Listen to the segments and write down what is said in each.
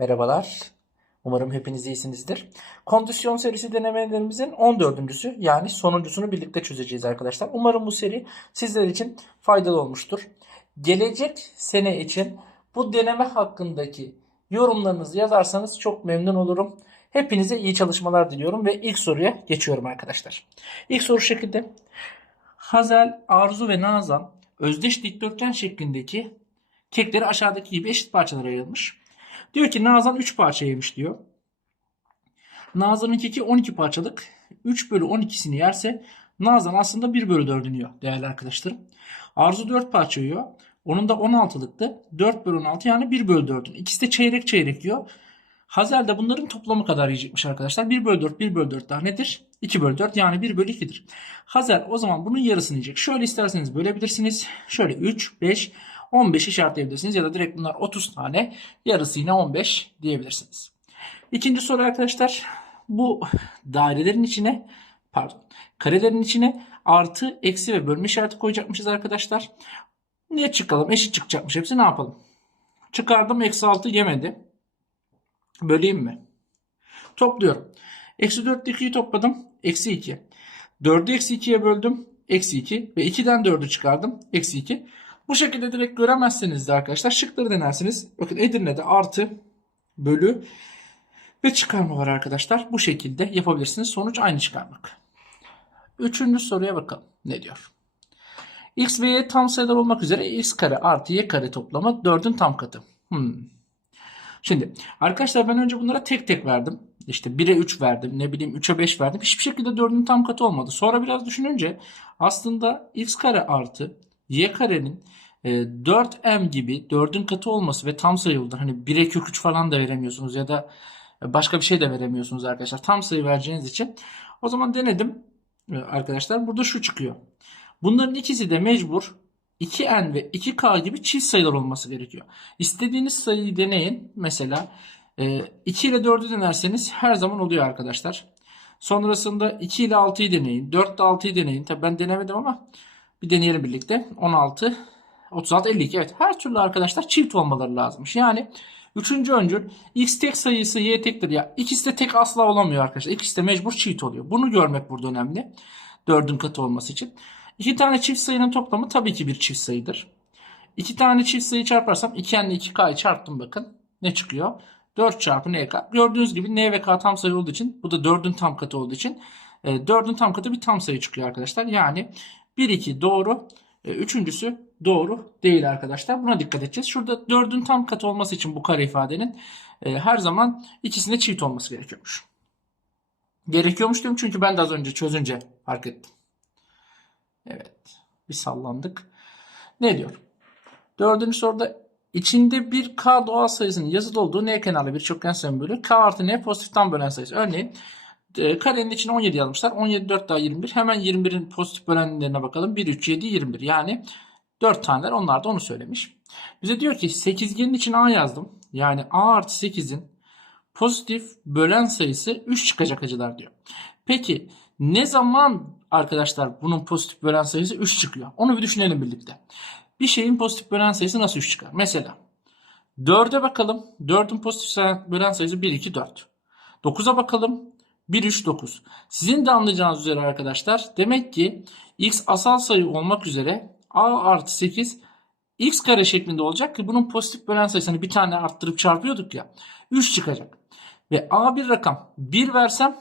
Merhabalar. Umarım hepiniz iyisinizdir. Kondisyon serisi denemelerimizin 14.sü yani sonuncusunu birlikte çözeceğiz arkadaşlar. Umarım bu seri sizler için faydalı olmuştur. Gelecek sene için bu deneme hakkındaki yorumlarınızı yazarsanız çok memnun olurum. Hepinize iyi çalışmalar diliyorum ve ilk soruya geçiyorum arkadaşlar. İlk soru şekilde. Hazel, Arzu ve Nazan özdeş dikdörtgen şeklindeki kekleri aşağıdaki gibi eşit parçalara ayrılmış. Diyor ki Nazan 3 parça yemiş diyor. Nazan'ın keki 12 parçalık. 3 bölü 12'sini yerse Nazan aslında 1 bölü 4'ünü yiyor değerli arkadaşlarım. Arzu 4 parça yiyor. Onun da 16'lıktı. 4 bölü 16 yani 1 bölü 4'ün. İkisi de çeyrek çeyrek yiyor. Hazel de bunların toplamı kadar yiyecekmiş arkadaşlar. 1 bölü 4, 1 bölü 4 daha nedir? 2 bölü 4 yani 1 bölü 2'dir. Hazel o zaman bunun yarısını yiyecek. Şöyle isterseniz bölebilirsiniz. Şöyle 3, 5, 15 işaretleyebilirsiniz. Ya da direkt bunlar 30 tane. Yarısı yine 15 diyebilirsiniz. İkinci soru arkadaşlar. Bu dairelerin içine pardon karelerin içine artı, eksi ve bölme işareti koyacakmışız arkadaşlar. Niye çıkalım? Eşit çıkacakmış hepsi ne yapalım? Çıkardım eksi 6 yemedi. Böleyim mi? Topluyorum. Eksi 4 ile 2'yi topladım. Eksi 2. 4'ü eksi 2'ye böldüm. Eksi 2. Ve 2'den 4'ü çıkardım. Eksi 2. Bu şekilde direkt göremezseniz de arkadaşlar şıkları denersiniz. Bakın Edirne'de artı, bölü ve çıkarma var arkadaşlar. Bu şekilde yapabilirsiniz. Sonuç aynı çıkarmak. Üçüncü soruya bakalım. Ne diyor? X ve Y tam sayılar olmak üzere x kare artı y kare toplamı 4'ün tam katı. Hmm. Şimdi arkadaşlar ben önce bunlara tek tek verdim. İşte 1'e 3 verdim. Ne bileyim 3'e 5 verdim. Hiçbir şekilde 4'ün tam katı olmadı. Sonra biraz düşününce aslında x kare artı y karenin e, 4m gibi 4'ün katı olması ve tam sayı olduğu hani 1'e kök 3 falan da veremiyorsunuz ya da başka bir şey de veremiyorsunuz arkadaşlar. Tam sayı vereceğiniz için. O zaman denedim e, arkadaşlar. Burada şu çıkıyor. Bunların ikisi de mecbur 2n ve 2k gibi çift sayılar olması gerekiyor. İstediğiniz sayıyı deneyin. Mesela e, 2 ile 4'ü denerseniz her zaman oluyor arkadaşlar. Sonrasında 2 ile 6'yı deneyin. 4 ile 6'yı deneyin. Tabi ben denemedim ama bir deneyelim birlikte. 16, 36, 52. Evet her türlü arkadaşlar çift olmaları lazımmış. Yani Üçüncü öncül x tek sayısı y tektir ya. İkisi de tek asla olamıyor arkadaşlar. İkisi de mecbur çift oluyor. Bunu görmek burada önemli. Dördün katı olması için. İki tane çift sayının toplamı tabii ki bir çift sayıdır. İki tane çift sayı çarparsam 2n ile 2k'yı çarptım bakın. Ne çıkıyor? 4 çarpı nk. Gördüğünüz gibi n ve k tam sayı olduğu için bu da 4'ün tam katı olduğu için 4'ün tam katı bir tam sayı çıkıyor arkadaşlar. Yani 1 2 doğru. E, üçüncüsü doğru değil arkadaşlar. Buna dikkat edeceğiz. Şurada 4'ün tam katı olması için bu kare ifadenin e, her zaman ikisinde çift olması gerekiyormuş. Gerekiyormuş diyorum çünkü ben de az önce çözünce fark ettim. Evet. Bir sallandık. Ne diyor? Dördüncü soruda içinde bir k doğal sayısının yazılı olduğu n kenarlı bir çokgen sembolü k artı n pozitif tam bölen sayısı. Örneğin e, karenin içine 17 yazmışlar. 17 4 daha 21. Hemen 21'in pozitif bölenlerine bakalım. 1 3 7 21. Yani 4 taneler. Onlar da onu söylemiş. Bize diyor ki 8'genin için a yazdım. Yani a artı 8'in pozitif bölen sayısı 3 çıkacak acılar diyor. Peki ne zaman arkadaşlar bunun pozitif bölen sayısı 3 çıkıyor? Onu bir düşünelim birlikte. Bir şeyin pozitif bölen sayısı nasıl 3 çıkar? Mesela 4'e bakalım. 4'ün pozitif bölen sayısı 1 2 4. 9'a bakalım. 1 3 9. Sizin de anlayacağınız üzere arkadaşlar demek ki x asal sayı olmak üzere a artı 8 x kare şeklinde olacak ki bunun pozitif bölen sayısını bir tane arttırıp çarpıyorduk ya. 3 çıkacak. Ve a bir rakam 1 versem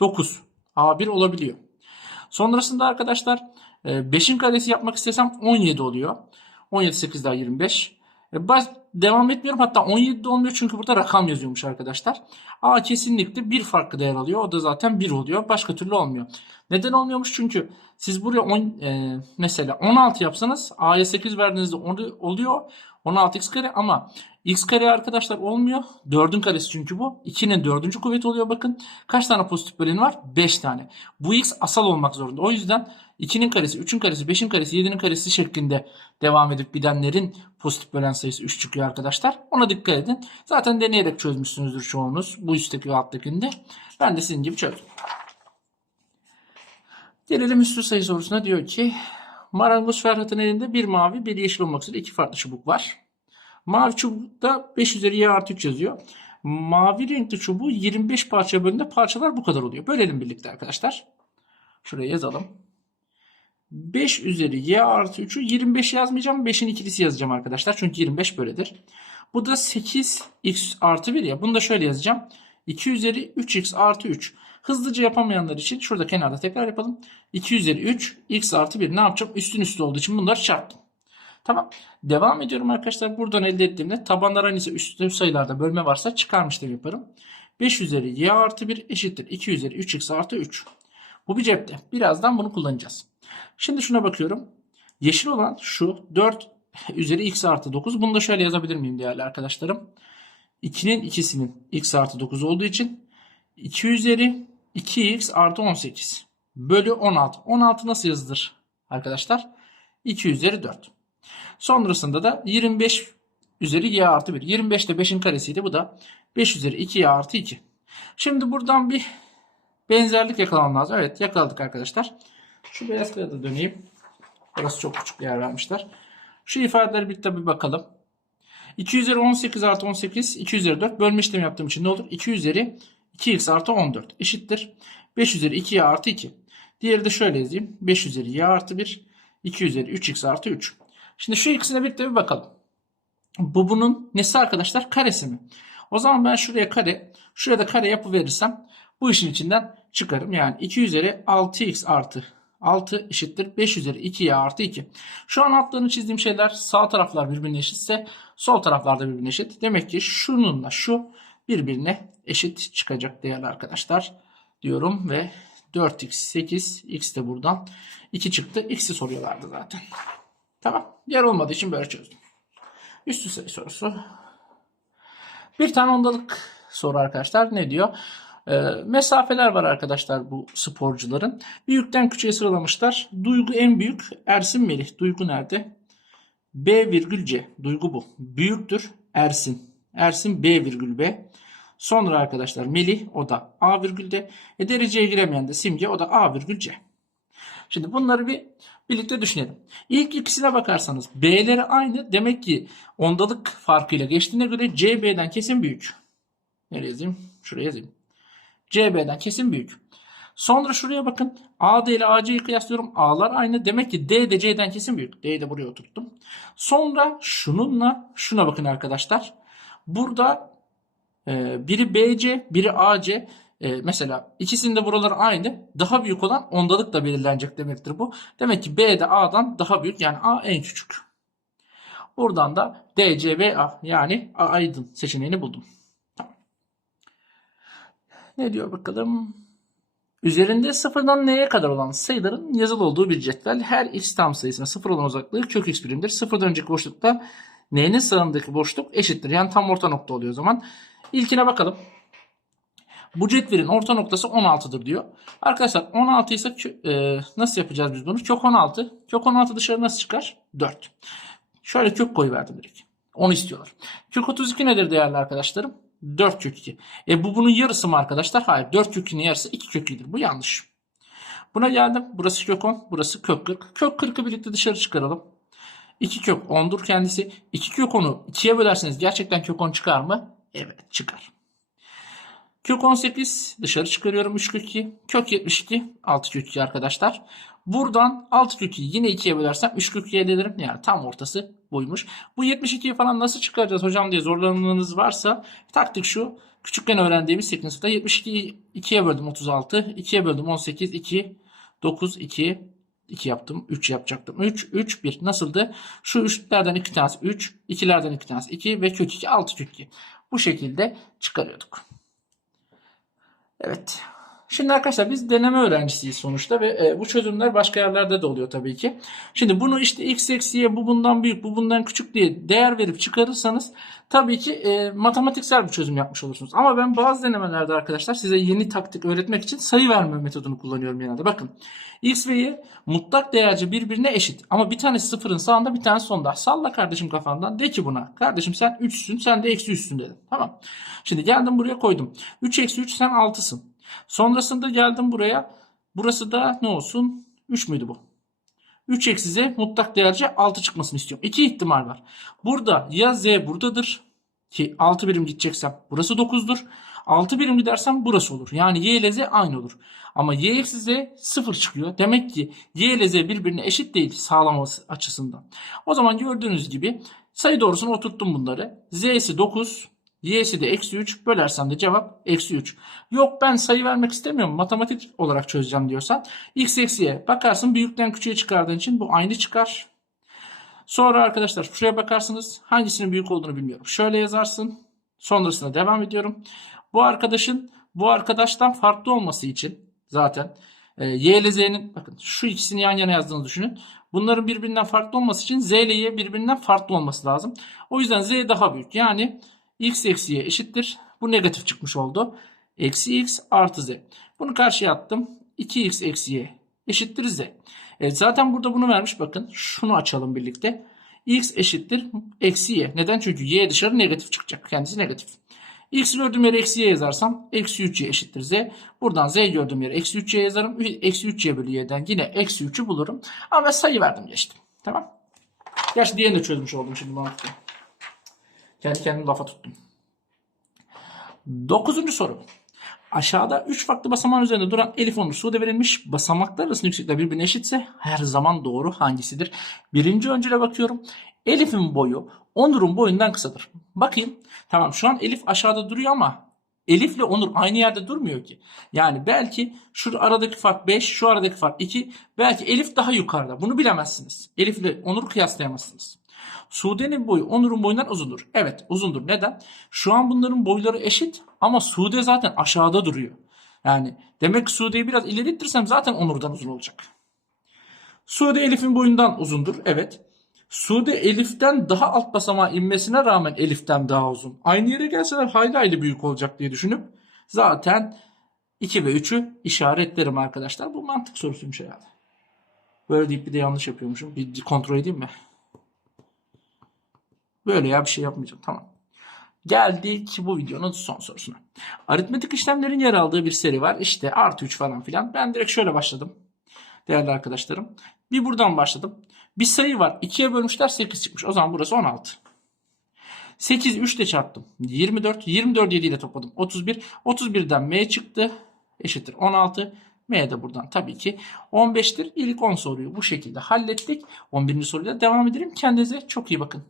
9. A1 olabiliyor. Sonrasında arkadaşlar 5'in karesi yapmak istesem 17 oluyor. 17 8 daha 25. Baş, devam etmiyorum hatta 17 de olmuyor çünkü burada rakam yazıyormuş arkadaşlar. A kesinlikle bir farklı değer alıyor. O da zaten 1 oluyor. Başka türlü olmuyor. Neden olmuyormuş? Çünkü siz buraya 10, e, mesela 16 yapsanız A'ya 8 verdiğinizde oluyor. 16x kare ama x kare arkadaşlar olmuyor. 4'ün karesi çünkü bu. 2'nin 4. kuvveti oluyor bakın. Kaç tane pozitif böleni var? 5 tane. Bu x asal olmak zorunda. O yüzden 2'nin karesi, 3'ün karesi, 5'in karesi, 7'nin karesi şeklinde devam edip gidenlerin pozitif bölen sayısı 3 çıkıyor arkadaşlar. Ona dikkat edin. Zaten deneyerek çözmüşsünüzdür çoğunuz. Bu üstteki ve alttakinde. Ben de sizin gibi çözdüm. Gelelim üstü sayı sorusuna diyor ki Marangoz Ferhat'ın elinde bir mavi bir yeşil olmak üzere iki farklı çubuk var. Mavi çubukta 5 üzeri y artı 3 yazıyor. Mavi renkli çubuğu 25 parça bölümünde parçalar bu kadar oluyor. Bölelim birlikte arkadaşlar. Şuraya yazalım. 5 üzeri y artı 3'ü 25 yazmayacağım. 5'in ikilisi yazacağım arkadaşlar. Çünkü 25 böyledir. Bu da 8x artı 1 ya. Bunu da şöyle yazacağım. 2 üzeri 3x artı 3. Hızlıca yapamayanlar için şurada kenarda tekrar yapalım. 2 üzeri 3 x artı 1 ne yapacağım? Üstün üstü olduğu için bunları çarptım. Tamam. Devam ediyorum arkadaşlar. Buradan elde ettiğimde tabanlar aynı ise üstü sayılarda bölme varsa çıkarmıştım yaparım. 5 üzeri y artı 1 eşittir. 2 üzeri 3x artı 3. Bu bir cepte. Birazdan bunu kullanacağız. Şimdi şuna bakıyorum. Yeşil olan şu 4 üzeri x artı 9. Bunu da şöyle yazabilir miyim değerli arkadaşlarım? 2'nin ikisinin x artı 9 olduğu için 2 üzeri 2x artı 18 bölü 16. 16 nasıl yazılır arkadaşlar? 2 üzeri 4. Sonrasında da 25 üzeri y artı 1. 25 de 5'in karesiydi. Bu da 5 üzeri 2 y artı 2. Şimdi buradan bir benzerlik yakalamam lazım. Evet yakaladık arkadaşlar. Şu beyaz kağıda döneyim. Burası çok küçük yer vermişler. Şu ifadeleri bir tabi bakalım. 2 üzeri 18 artı 18 2 üzeri 4 bölme işlemi yaptığım için ne olur? 2 üzeri 2x artı 14 eşittir. 5 üzeri 2y artı 2. Diğeri de şöyle yazayım. 5 üzeri y artı 1 2 üzeri 3x artı 3. Şimdi şu ikisine birlikte bir bakalım. Bu bunun nesi arkadaşlar? Karesi mi? O zaman ben şuraya kare, şuraya da kare yapıverirsem bu işin içinden çıkarım. Yani 2 üzeri 6x artı 6 eşittir 5 üzeri 2y artı 2. Şu an altlarını çizdiğim şeyler sağ taraflar birbirine eşitse sol taraflar da birbirine eşit. Demek ki şununla şu birbirine eşit çıkacak değerli arkadaşlar diyorum ve 4x 8 x de buradan 2 çıktı. X'i soruyorlardı zaten. Tamam. Yer olmadığı için böyle çözdüm. Üstü sayı sorusu. Bir tane ondalık soru arkadaşlar. Ne diyor? Ee, mesafeler var arkadaşlar bu sporcuların. Büyükten küçüğe sıralamışlar. Duygu en büyük. Ersin Melih. Duygu nerede? B virgül C. Duygu bu. Büyüktür. Ersin. Ersin B virgül B. Sonra arkadaşlar Melih o da A virgül D. E dereceye giremeyen de Simge o da A virgül C. Şimdi bunları bir birlikte düşünelim. İlk ikisine bakarsanız B'leri aynı. Demek ki ondalık farkıyla geçtiğine göre C B'den kesin büyük. Nereye yazayım? Şuraya yazayım. C B'den kesin büyük. Sonra şuraya bakın. AD ile AC'yi kıyaslıyorum. A'lar aynı. Demek ki D de C'den kesin büyük. D'yi de buraya oturttum. Sonra şununla şuna bakın arkadaşlar. Burada e, biri BC, biri AC. E, mesela ikisinde buralar aynı. Daha büyük olan ondalık da belirlenecek demektir bu. Demek ki B de A'dan daha büyük. Yani A en küçük. Buradan da D, C, B, A yani A aydın seçeneğini buldum. Ne diyor bakalım? Üzerinde sıfırdan n'ye kadar olan sayıların yazılı olduğu bir cetvel her x tam sayısına sıfır olan uzaklığı kök x birimdir. Sıfırdan önceki boşlukta n'nin sağındaki boşluk eşittir. Yani tam orta nokta oluyor o zaman. İlkine bakalım. Bu cetvelin orta noktası 16'dır diyor. Arkadaşlar 16 ise e, nasıl yapacağız biz bunu? Kök 16. Kök 16 dışarı nasıl çıkar? 4. Şöyle kök koyuverdim direkt. 10 istiyorlar. Kök 32 nedir değerli arkadaşlarım? 4 kök 2. E bu bunun yarısı mı arkadaşlar? Hayır. 4 kök 2'nin yarısı 2 kök 2'dir. Bu yanlış. Buna geldim. Burası kök 10. Burası kök 40. Kök 40'ı birlikte dışarı çıkaralım. 2 kök 10'dur kendisi. 2 kök 10'u 2'ye bölerseniz gerçekten kök 10 çıkar mı? Evet çıkar. Kök 18 dışarı çıkarıyorum 3 kök 2. Kök 72 6 kök 2 arkadaşlar. Buradan 6 kök 2 yine 2'ye bölersem 3 kök 2 elde ederim. Yani tam ortası buymuş. Bu 72'yi falan nasıl çıkaracağız hocam diye zorlanmanız varsa taktik şu. Küçükken öğrendiğimiz 8. sınıfta 72'yi 2'ye böldüm 36. 2'ye böldüm 18. 2, 9, 2, 2 yaptım. 3 yapacaktım. 3, 3, 1. Nasıldı? Şu 3'lerden 2 tanesi 3. 2'lerden 2 tanesi 2 ve kök 2 6 kök 2. Bu şekilde çıkarıyorduk. Evet. Şimdi arkadaşlar biz deneme öğrencisiyiz sonuçta ve e, bu çözümler başka yerlerde de oluyor tabii ki. Şimdi bunu işte x eksiye bu bundan büyük bu bundan küçük diye değer verip çıkarırsanız tabii ki e, matematiksel bir çözüm yapmış olursunuz. Ama ben bazı denemelerde arkadaşlar size yeni taktik öğretmek için sayı verme metodunu kullanıyorum genelde. Bakın x ve y mutlak değerci birbirine eşit ama bir tanesi sıfırın sağında bir tanesi sonda. Salla kardeşim kafandan de ki buna kardeşim sen 3'sün sen de eksi 3'sün dedim. Tamam. Şimdi geldim buraya koydum. 3 eksi 3 sen 6'sın. Sonrasında geldim buraya. Burası da ne olsun? 3 müydü bu? 3 eksi z mutlak değerce 6 çıkmasını istiyorum. İki ihtimal var. Burada ya z buradadır ki 6 birim gideceksem burası 9'dur. 6 birim gidersem burası olur. Yani y ile z aynı olur. Ama y eksi z 0 çıkıyor. Demek ki y ile z birbirine eşit değil sağlaması açısından. O zaman gördüğünüz gibi sayı doğrusuna oturttum bunları. z'si 9, y'si de eksi 3. Bölersem de cevap eksi 3. Yok ben sayı vermek istemiyorum. Matematik olarak çözeceğim diyorsan x eksi y. Bakarsın büyükten küçüğe çıkardığın için bu aynı çıkar. Sonra arkadaşlar şuraya bakarsınız. Hangisinin büyük olduğunu bilmiyorum. Şöyle yazarsın. Sonrasında devam ediyorum. Bu arkadaşın bu arkadaştan farklı olması için zaten e, y ile z'nin bakın şu ikisini yan yana yazdığınızı düşünün. Bunların birbirinden farklı olması için z ile y birbirinden farklı olması lazım. O yüzden z daha büyük. Yani x eksi y eşittir. Bu negatif çıkmış oldu. Eksi x artı z. Bunu karşıya attım. 2x eksi y eşittir z. E, zaten burada bunu vermiş bakın. Şunu açalım birlikte. x eşittir eksi y. Neden? Çünkü y dışarı negatif çıkacak. Kendisi negatif. x gördüğüm yere eksi y yazarsam eksi 3y eşittir z. Buradan z gördüğüm yere eksi 3y yazarım. Eksi 3y bölü y'den yine eksi 3'ü bulurum. Ama sayı verdim geçtim. Tamam. Gerçi diğerini de çözmüş oldum şimdi mantıklı. Kendi kendime lafa tuttum. Dokuzuncu soru. Aşağıda 3 farklı basamağın üzerinde duran Elif Onur Sude verilmiş. Basamaklar arasında yükseklikler birbirine eşitse her zaman doğru hangisidir? Birinci öncüle bakıyorum. Elif'in boyu Onur'un boyundan kısadır. Bakayım. Tamam şu an Elif aşağıda duruyor ama Elif ile Onur aynı yerde durmuyor ki. Yani belki şu aradaki fark 5, şu aradaki fark 2. Belki Elif daha yukarıda. Bunu bilemezsiniz. Elif ile Onur'u kıyaslayamazsınız. Sude'nin boyu Onur'un boyundan uzundur. Evet uzundur. Neden? Şu an bunların boyları eşit ama Sude zaten aşağıda duruyor. Yani demek ki Sude'yi biraz ileri ittirsem zaten Onur'dan uzun olacak. Sude Elif'in boyundan uzundur. Evet. Sude Elif'ten daha alt basamağa inmesine rağmen Elif'ten daha uzun. Aynı yere gelseler hayli hayli büyük olacak diye düşünüp zaten 2 ve 3'ü işaretlerim arkadaşlar. Bu mantık sorusuymuş herhalde. Böyle deyip bir de yanlış yapıyormuşum. Bir kontrol edeyim mi? Böyle ya bir şey yapmayacağım. Tamam. Geldik bu videonun son sorusuna. Aritmetik işlemlerin yer aldığı bir seri var. İşte artı 3 falan filan. Ben direkt şöyle başladım. Değerli arkadaşlarım. Bir buradan başladım. Bir sayı var. 2'ye bölmüşler 8 çıkmış. O zaman burası 16. 8 3 ile çarptım. 24. 24 7 ile topladım. 31. 31'den m çıktı. Eşittir 16. M de buradan tabii ki 15'tir. İlk 10 soruyu bu şekilde hallettik. 11. soruyla devam edelim. Kendinize çok iyi bakın.